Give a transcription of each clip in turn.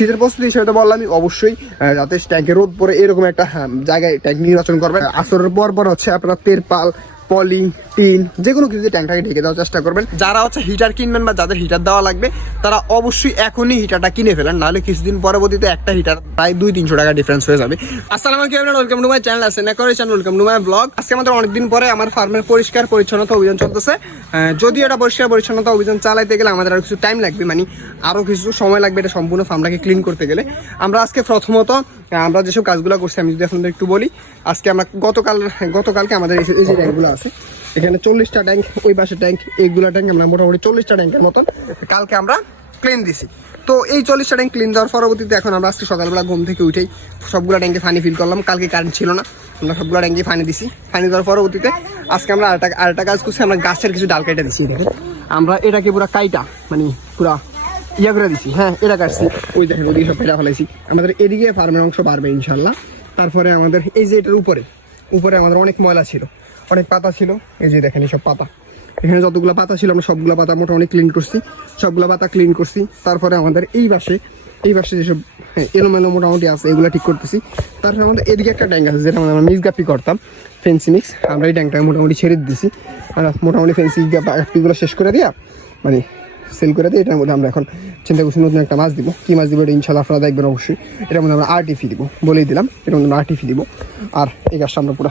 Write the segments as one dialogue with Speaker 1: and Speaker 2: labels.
Speaker 1: শীতের প্রস্তুতি হিসেবে তো বললামই অবশ্যই যাতে ট্যাঙ্কে রোদ পরে এরকম একটা হ্যাঁ, জায়গায় ট্যাঙ্ক নির্বাচন করবেন। আসরের পর পর হচ্ছে আপনার তেরপাল পলি, টিন যে কোনো কিছু ট্যাঙ্কটাকে ঢেকে দেওয়ার চেষ্টা করবেন। যারা হচ্ছে হিটার কিনবেন বা যাদের হিটার দেওয়া লাগবে, তারা অবশ্যই এখনই হিটারটা কিনে ফেলেন, নাহলে কিছুদিন পরবর্তীতে একটা হিটার প্রায় দুই তিনশো টাকা ডিফারেন্স হয়ে যাবে। আসসালামু আলাইকুম ওয়েলকাম টু মাই চ্যানেল আছে না করে channel welcome to my blog আজকে আমাদের অনেকদিন পরে আমার ফার্মের পরিষ্কার পরিচ্ছন্নতা অভিযান চলতেছে। যদিও এটা পরিষ্কার পরিচ্ছন্নতা অভিযান চালাইতে গেলে আমাদের আরও কিছু টাইম লাগবে মানে আরও কিছু সময় লাগবে এটা সম্পূর্ণ ফার্মটাকে ক্লিন করতে গেলে। আমরা আজকে প্রথমত আমরা যেসব কাজগুলো করছি আমি যদি আপনাদের একটু বলি আজকে আমরা গতকাল গতকালকে আমাদের এই যে- ট্যাঙ্কগুলো আছে এখানে চল্লিশটা ট্যাঙ্ক ওই পাশে ট্যাঙ্ক এইগুলো ট্যাঙ্ক আমরা মোটামুটি চল্লিশটা ট্যাঙ্কের মতন কালকে আমরা ক্লিন দিছি। তো এই চল্লিশটা ট্যাঙ্ক ক্লিন দেওয়ার পরবর্তীতে এখন আমরা আজকে সকালবেলা ঘুম থেকে উঠেই সবগুলো ট্যাঙ্কে পানি ফিল করলাম। কালকে কারেন্ট ছিল না আমরা সবগুলো ট্যাঙ্কে পানি দিছি। পানি দেওয়ার পরবর্তীতে আজকে আমরা আরেকটা আরেকটা কাজ করছি আমরা গাছের কিছু ডাল কেটে দিছি আমরা এটাকে পুরো কাইটা মানে পুরা ইয়া করে দিছি হ্যাঁ এটা কাটছি। ওই দেখেন ওদিকে সব পেটা ফেলাইছি। আমাদের এদিকে ফার্মের অংশ বাড়বে ইনশাল্লাহ। তারপরে আমাদের এই যে এটার উপরে উপরে আমাদের অনেক ময়লা ছিল অনেক পাতা ছিল। এই যে দেখেন সব পাতা। এখানে যতগুলো পাতা ছিল আমরা সবগুলো পাতা মোটামুটি ক্লিন করছি সবগুলো পাতা ক্লিন করছি। তারপরে আমাদের এই পাশে এই পাশে যেসব হ্যাঁ, এলোমেলো মোটামুটি আছে এগুলো ঠিক করতেছি। তারপরে আমাদের এদিকে একটা ট্যাঙ্ক আছে যেটা আমরা মিক্স গাপি করতাম ফেন্সি মিক্স। আমরা এই ট্যাঙ্কটাকে মোটামুটি ছেড়ে দিছি আর মোটামুটি ফেন্সি গাপিগুলো শেষ করে দিয়া মানে সেল করে দিই, এটার মধ্যে আমরা এখন চিন্তা করছি নতুন একটা মাছ দিব। কী মাছ দিব এটা ইনশাল্লাহ আপনারা দেখবেন অবশ্যই। এটার মধ্যে আমরা আরটিফি দিব, বলেই দিলাম। এটার মধ্যে আমরা আরটিফি দিব। আর এই গাছটা আমরা পুরো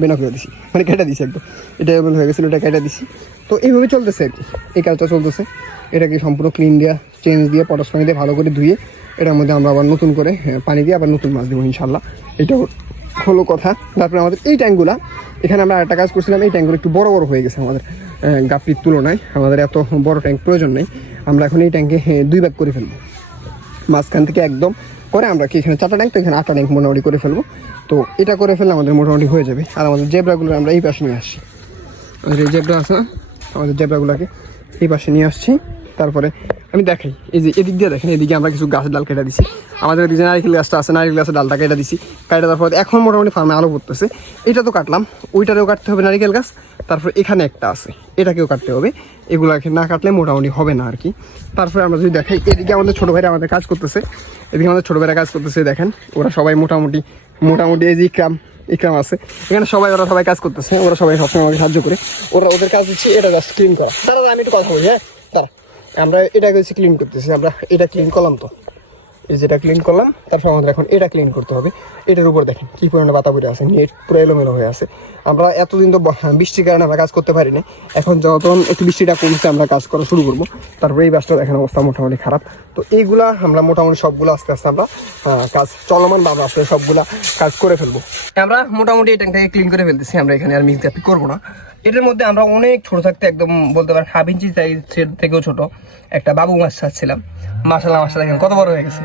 Speaker 1: বেনা করে দিছি। মানে কেটে দিছি একদম। এটা এমন হয়ে গেছিল, এটা কেটে দিছি। তো এইভাবে চলতেছে আর কি। এই কাজটা চলতেছে। এটাকে সম্পূর্ণ ক্লিন দিয়ে চেঞ্জ দিয়ে পটাশ পানি দিয়ে ভালো করে ধুয়ে এটার মধ্যে আমরা আবার নতুন করে পানি দিয়ে আবার নতুন মাছ দেবো ইনশাল্লাহ এটাও হলো কথা। তারপরে আমাদের এই ট্যাঙ্কগুলা, এখানে আমরা একটা কাজ করছিলাম, এই ট্যাঙ্কগুলো একটু বড় বড় হয়ে গেছে আমাদের। গাপ্পির তুলনায় আমাদের এত বড় ট্যাঙ্ক প্রয়োজন নেই। আমরা এখন এই ট্যাঙ্কে হ্যাঁ, দুই ভাগ করে ফেলব। মাঝখান থেকে একদম করে আমরা কি এখানে চারটা ট্যাঙ্ক তো এখানে আটটা ট্যাঙ্ক মোটামুটি করে ফেলব। তো এটা করে ফেললে আমাদের মোটামুটি হয়ে যাবে। আর আমাদের জেবরাগুলো আমরা এই পাশে নিয়ে আসছি। আমাদের এই জেব্রা আছে? আমাদের জেবরাগুলোকে এই পাশে নিয়ে আসছি। তারপরে আমি দেখাই। এই যে এদিক দিয়ে দেখেন, এদিকে আমরা কিছু গাছের ডাল কেটে দিছি। আমাদের এদিকে নারিকেল গাছটা আছে, নারিকেল গাছের ডালটা কেটে দিছি। কেটে দেওয়ার পর এখন মোটামুটি ফার্মে আলো পড়তেছে এটা তো কাটলাম, ওইটারেও কাটতে হবে নারিকেল গাছ। তারপর এখানে একটা আছে, এটাকেও কাটতে হবে। এগুলাকে না কাটলে মোটামুটি হবে না আর কি তারপরে আমরা যদি দেখাই, এদিকে আমাদের ছোটো ভাইরা আমাদের কাজ করতেছে। এদিকে আমাদের ছোটো ভাইরা কাজ করতেছে, দেখেন, ওরা সবাই মোটামুটি মোটামুটি এই যে ইকরাম ইকরাম আছে। এখানে সবাই, ওরা সবাই কাজ করতেছে, ওরা সবাই সবসময় আমাকে সাহায্য করে। ওরা ওদের কাজ হচ্ছে, এটা জাস্ট ক্লিন করা। তারা আমি একটু কথা বলি হ্যাঁ? তারা আমরা এটা হচ্ছে ক্লিন করতেছি, আমরা এটা ক্লিন করলাম তো। এই যেটা ক্লিন করলাম তারপর আমাদের এখন এটা ক্লিন করতে হবে। এটার উপর দেখেন কী পরিমাণে বাতা পড়ে আছে, নেট পুরো এলোমেলো হয়ে আছে। আমরা এতদিন তো বৃষ্টির কারণে আমরা কাজ করতে পারিনি। এখন যখন একটু বৃষ্টিটা কমছে, আমরা কাজ করা শুরু করব। তারপরে এই বাসটা দেখেন অবস্থা মোটামুটি খারাপ। তো এইগুলা আমরা মোটামুটি সবগুলো আস্তে আস্তে আমরা কাজ চলমান বা আস্তে সবগুলা কাজ করে ফেলব। আমরা মোটামুটি এই ট্যাঙ্কটাকে ক্লিন করে ফেলতেছি, আমরা এখানে আর মিক্স করব না। এটার মধ্যে আমরা অনেক ছোট থাকতে একদম বলতে পারেন হাফ ইঞ্চি সাইজের থেকেও ছোট একটা বাবু মাছ ছাড়ছিলাম মাসাল্লাহ মাছটা দেখেন কত বড় হয়ে গেছে।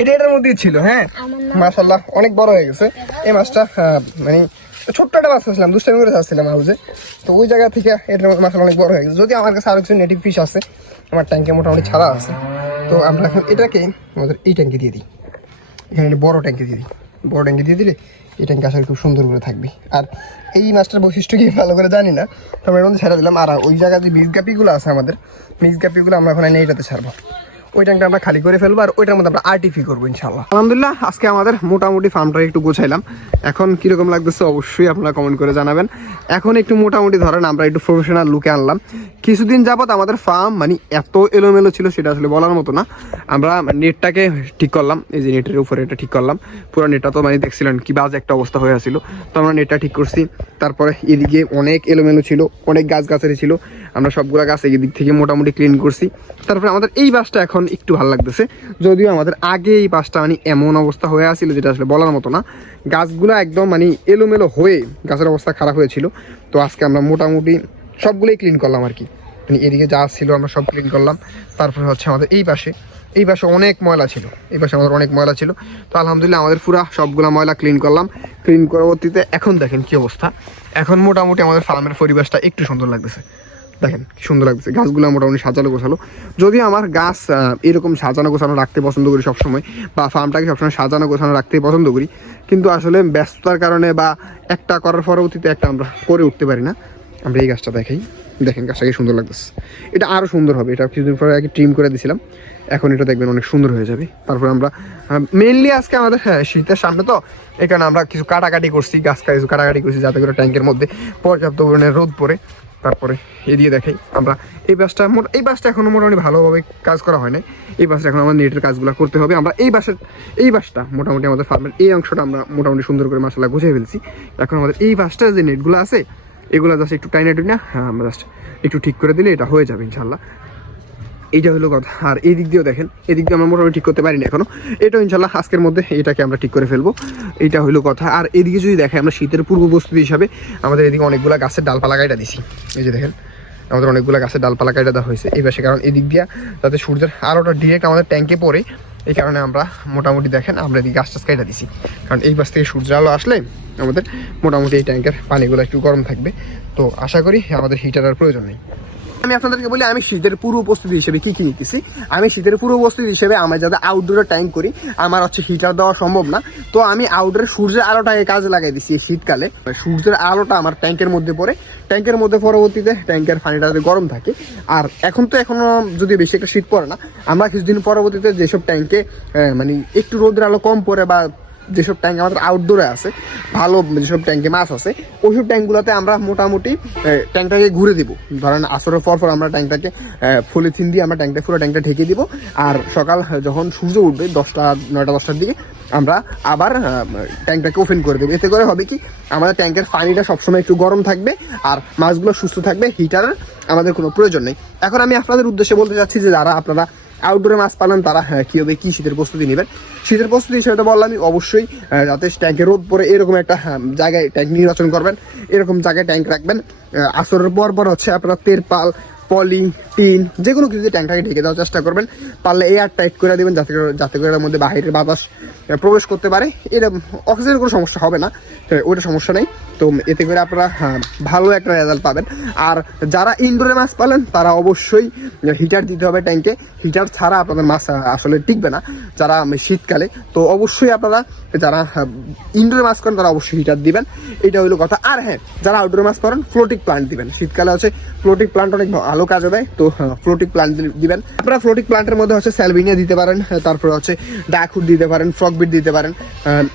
Speaker 1: এটা এটার মধ্যেই ছিল হ্যাঁ? মাসাল্লাহ অনেক বড় হয়ে গেছে। এই মাছটা মানে ছোট্ট একটা মাছ ছাড়ছিলাম দুষ্টামি করে ছাড়ছিলাম হাউসে তো ওই জায়গা থেকে এটার মধ্যে মাছটা অনেক বড় হয়ে গেছে। যদি আমার কাছে আরও কিছু নেটিভ ফিশ আছে, আমার ট্যাঙ্কে মোটামুটি ছাড়া আছে। তো আমরা এখন এটাকে আমাদের এই ট্যাঙ্কে দিয়ে দিই। এখানে বড় ট্যাঙ্কি দিয়ে দিই। বড় ট্যাঙ্কি দিয়ে দিলে এই ট্যাঙ্কি আসলে খুব সুন্দর করে থাকবে। আর এই মাছটার বৈশিষ্ট্য কি ভালো করে জানি না, তো আমরা এর মধ্যে ছেড়ে দিলাম। আর ওই জায়গায় যে মিক্স গাপিগুলো আছে আমাদের মিক্স গাপিগুলো আমরা এখন এনে এটাতে ছাড়বো। ওই ট্যাঙ্কটা আমরা খালি করে ফেলব আর ওইটার মধ্যে আমরা আর্টিফি করব ইনশাল্লাহ আলহামদুলিল্লাহ, আজকে আমাদের মোটামুটি ফার্মটা একটু গোছাইলাম। এখন কীরকম লাগতেছে অবশ্যই আপনারা কমেন্ট করে জানাবেন। এখন একটু মোটামুটি ধরেন আমরা একটু প্রফেশনাল লুকে আনলাম। কিছুদিন যাবত আমাদের ফার্ম মানে এত এলোমেলো ছিল সেটা আসলে বলার মতো না। আমরা নেটটাকে ঠিক করলাম, এই যে নেটের উপরে এটা ঠিক করলাম। পুরো নেটটা তো মানে দেখছিলেন কি বাজে একটা অবস্থা হয়ে আছিল। তো আমরা নেটটা ঠিক করছি। তারপরে এদিকে অনেক এলোমেলো ছিল, অনেক গাছ গাছারি ছিল। আমরা সবগুলা গাছ এই দিক থেকে মোটামুটি ক্লিন করছি। তারপরে আমাদের এই বাসটা এখন একটু ভালো লাগতেছে। যদিও আমাদের আগে এই বাসটা মানে এমন অবস্থা হয়ে আছিল যেটা আসলে বলার মতো না। গাছগুলো একদম মানে এলোমেলো হয়ে গাছের অবস্থা খারাপ হয়েছিল। তো আজকে আমরা মোটামুটি সবগুলোই ক্লিন করলাম আর কি। মানে এদিকে যা ছিল আমরা সব ক্লিন করলাম। তারপরে হচ্ছে আমাদের এই পাশে এই পাশে অনেক ময়লা ছিল। এই পাশে আমাদের অনেক ময়লা ছিল। তো আলহামদুলিল্লাহ আমাদের পুরা সবগুলা ময়লা ক্লিন করলাম। ক্লিন পরবর্তীতে এখন দেখেন কি অবস্থা। এখন মোটামুটি আমাদের ফার্মের পরিবেশটা একটু সুন্দর লাগতেছে। দেখেন সুন্দর লাগতেছে। গাছগুলো মোটামুটি সাজানো গোছালো। যদিও আমার গাছ এরকম সাজানো গোছানো রাখতে পছন্দ করি সবসময়, বা ফার্মটাকে সবসময় সাজানো গোছানো রাখতে পছন্দ করি, কিন্তু আসলে ব্যস্ততার কারণে বা একটা করার পরবর্তীতে একটা আমরা করে উঠতে পারি না। আমরা এই গাছটা দেখাই। দেখেন গাছটাকে সুন্দর লাগতেছে। এটা আরও সুন্দর হবে। এটা কিছুদিন পরে আগে ট্রিম করে দিছিলাম। এখন এটা দেখবেন অনেক সুন্দর হয়ে যাবে। তারপর আমরা মেনলি আজকে আমাদের হ্যাঁ শীতের সামনে তো, এখানে আমরা কিছু কাটাকাটি করছি, গাছ কিছু কাটাকাটি করছি, যাতে করে ট্যাঙ্কের মধ্যে পর্যাপ্ত পরিমাণে রোদ পড়ে। তারপরে এ দিয়ে দেখাই আমরা। এই বাসটা মোট এই বাসটা এখনও মোটামুটি ভালোভাবে কাজ করা হয় না এই বাসটা এখন আমাদের নেটের কাজগুলো করতে হবে। আমরা এই বাসের এই বাসটা মোটামুটি আমাদের ফার্মের এই অংশটা আমরা মোটামুটি সুন্দর করে মশলা গুছিয়ে ফেলছি। এখন আমাদের এই বাসটা যে নেটগুলো আছে, এগুলো জাস্ট একটু টাইনে টুইনা হ্যাঁ আমরা জাস্ট একটু ঠিক করে দিলে এটা হয়ে যাবে ইনশাল্লাহ এইটা হলো কথা। আর এই দিক দিয়েও দেখেন এদিক দিয়ে আমরা মোটামুটি ঠিক করতে পারিনি এখনও। এটাও ইনশাল্লাহ আজকের মধ্যে এটাকে আমরা ঠিক করে ফেলব। এইটা হলো কথা। আর এদিকে যদি দেখে আমরা শীতের পূর্ব প্রস্তুতি হিসাবে আমাদের এদিকে অনেকগুলো গাছের ডালপালা কাটা দিছি। এই যে দেখেন, আমাদের অনেকগুলো গাছের ডালপালা কাটা দেওয়া হয়েছে। এই পাশে কারণ এদিক দিয়া যাতে সূর্যের আলোটা ডিরেক্ট আমাদের ট্যাঙ্কে পড়ে, এই কারণে আমরা মোটামুটি দেখেন আমরা এদিকে গাছ টাছ কাটা দিছি। কারণ এই পাশ থেকে সূর্যের আলো আসলে আমাদের মোটামুটি এই ট্যাঙ্কের পানিগুলো একটু গরম থাকবে। তো আশা করি আমাদের হিটারের প্রয়োজন নেই। আমি আপনাদেরকে বলি, আমি শীতের পূর্ব প্রস্তুতি হিসেবে কি কি নিতেছি? আমি শীতের পূর্ব প্রস্তুতি হিসেবে আমরা যাতে আউটডোরে ট্যাঙ্ক করি, আমার হচ্ছে হিটার দেওয়া সম্ভব না। তো আমি আউটডোরে সূর্যের আলোটাকে কাজে লাগাই দিচ্ছি এই শীতকালে। সূর্যের আলোটা আমার ট্যাঙ্কের মধ্যে পড়ে। ট্যাঙ্কের মধ্যে পরবর্তীতে ট্যাঙ্কের পানিটা গরম থাকে। আর এখন তো এখনও যদি বেশি একটা শীত পড়ে না, আমরা কিছুদিন পরবর্তীতে যেসব ট্যাঙ্কে মানে একটু রোদের আলো কম পড়ে বা যেসব ট্যাঙ্ক আমাদের আউটডোরে আছে, ভালো যেসব ট্যাঙ্কে মাছ আছে, ওইসব ট্যাঙ্কগুলোতে আমরা মোটামুটি ট্যাঙ্কটাকে ঘুরে দিব। ধরেন আসরের পর পর আমরা ট্যাঙ্কটাকে পলিথিন দিয়ে আমরা ট্যাঙ্কটা পুরো ট্যাঙ্কটা ঢেকে দিব। আর সকাল যখন সূর্য উঠবে দশটা, নয়টা, দশটার দিকে, আমরা আবার ট্যাঙ্কটাকে ওপেন করে দেবো। এতে করে হবে কি, আমাদের ট্যাঙ্কের পানিটা সবসময় একটু গরম থাকবে, আর মাছগুলো সুস্থ থাকবে হিটারের আমাদের কোনো প্রয়োজন নেই। এখন আমি আপনাদের উদ্দেশ্যে বলতে চাচ্ছি যে যারা আপনারা আউটডোরে মাছ পালন তারা হ্যাঁ, কীভাবে কী শীতের প্রস্তুতি নেবেন? শীতের প্রস্তুতি হিসেবে তো বললামই অবশ্যই যাতে ট্যাঙ্কে রোদ পরে এরকম একটা হ্যাঁ, জায়গায় ট্যাঙ্ক নির্বাচন করবেন এরকম জায়গায় ট্যাঙ্ক রাখবেন। আসরের পর পর হচ্ছে আপনারা তেরপাল পলি টিন যে কোনো কিছু ট্যাঙ্কটাকে ঢেকে দেওয়ার চেষ্টা করবেন। পারলে এয়ার টাইট করে দেবেন যাতে করে যাতে করে এর মধ্যে বাইরের বাতাস প্রবেশ করতে পারে। এটা অক্সিজেনের কোনো সমস্যা হবে না হ্যাঁ, ওইটা সমস্যা নেই। তো এতে করে আপনারা হ্যাঁ, ভালো একটা রেজাল্ট পাবেন। আর যারা ইনডোরে মাছ পালেন তারা অবশ্যই হিটার দিতে হবে ট্যাঙ্কে হিটার ছাড়া আপনাদের মাছ আসলে টিকবে না। যারা শীতকালে তো অবশ্যই আপনারা যারা ইনডোরে মাছ করেন তারা অবশ্যই হিটার দিবেন। এটা হইল কথা। আর হ্যাঁ যারা আউটডোরে মাছ করেন ফ্লোটিক প্লান্ট দিবেন। শীতকালে হচ্ছে ফ্লোটিক প্লান্ট অনেক ভালো কাজে দেয়। তো ফ্লোটিক প্লান্ট দিবেন। আপনারা ফ্লোটিক প্লান্টের মধ্যে হচ্ছে স্যালভিনিয়া দিতে পারেন তারপরে হচ্ছে ডাকুড দিতে পারেন ফ্রকবিট দিতে পারেন।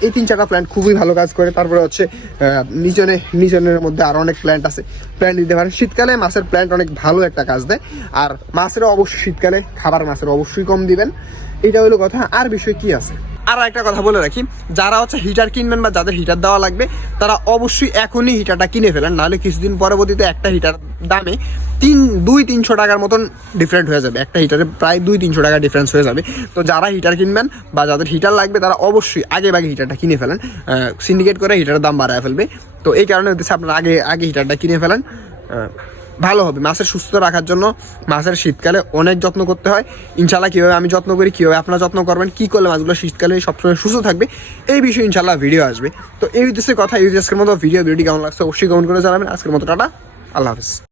Speaker 1: এই তিন চারটা প্ল্যান্ট খুবই ভালো কাজ করে। তারপরে হচ্ছে নিচনে নিচনের মধ্যে আরও অনেক প্ল্যান্ট আছে। প্ল্যান্ট দিতে পারেন। শীতকালে মাছের প্ল্যান্ট অনেক ভালো একটা কাজ দেয়। আর মাছের অবশ্যই, শীতকালে খাবার মাছের অবশ্যই কম দিবেন। এটা হলো কথা। আর বিষয় কি আছে? আর একটা কথা বলে রাখি, যারা হচ্ছে হিটার কিনবেন বা যাদের হিটার দেওয়া লাগবে, তারা অবশ্যই এখনই হিটারটা কিনে ফেলেন, নাহলে কিছুদিন পরবর্তীতে একটা হিটার দামে তিন, দুই তিনশো টাকার মতন ডিফারেন্ট হয়ে যাবে। একটা হিটারে প্রায় দুই তিনশো টাকা ডিফারেন্স হয়ে যাবে। তো যারা হিটার কিনবেন বা যাদের হিটার লাগবে, তারা অবশ্যই আগে বাগে হিটারটা কিনে ফেলেন সিন্ডিকেট করে হিটারের দাম বাড়ায় ফেলবে। তো এই কারণে হচ্ছে আপনারা আগে আগে হিটারটা কিনে ফেলেন। ভালো হবে। মাছের সুস্থ রাখার জন্য মাছের শীতকালে অনেক যত্ন করতে হয়। ইনশাল্লাহ কীভাবে আমি যত্ন করি, কীভাবে আপনারা যত্ন করবেন, কী করলে মাছগুলো শীতকালে সবসময় সুস্থ থাকবে, এই বিষয়ে ইনশাল্লাহ ভিডিও আসবে। তো এই উদ্দেশ্যে কথা, এই উদ্দেশ্যের মতো ভিডিও ভিডিওটি কেমন লাগছে অবশ্যই কমেন্ট করে জানাবেন। আজকের মতো টাটা, আল্লাহ হাফিজ।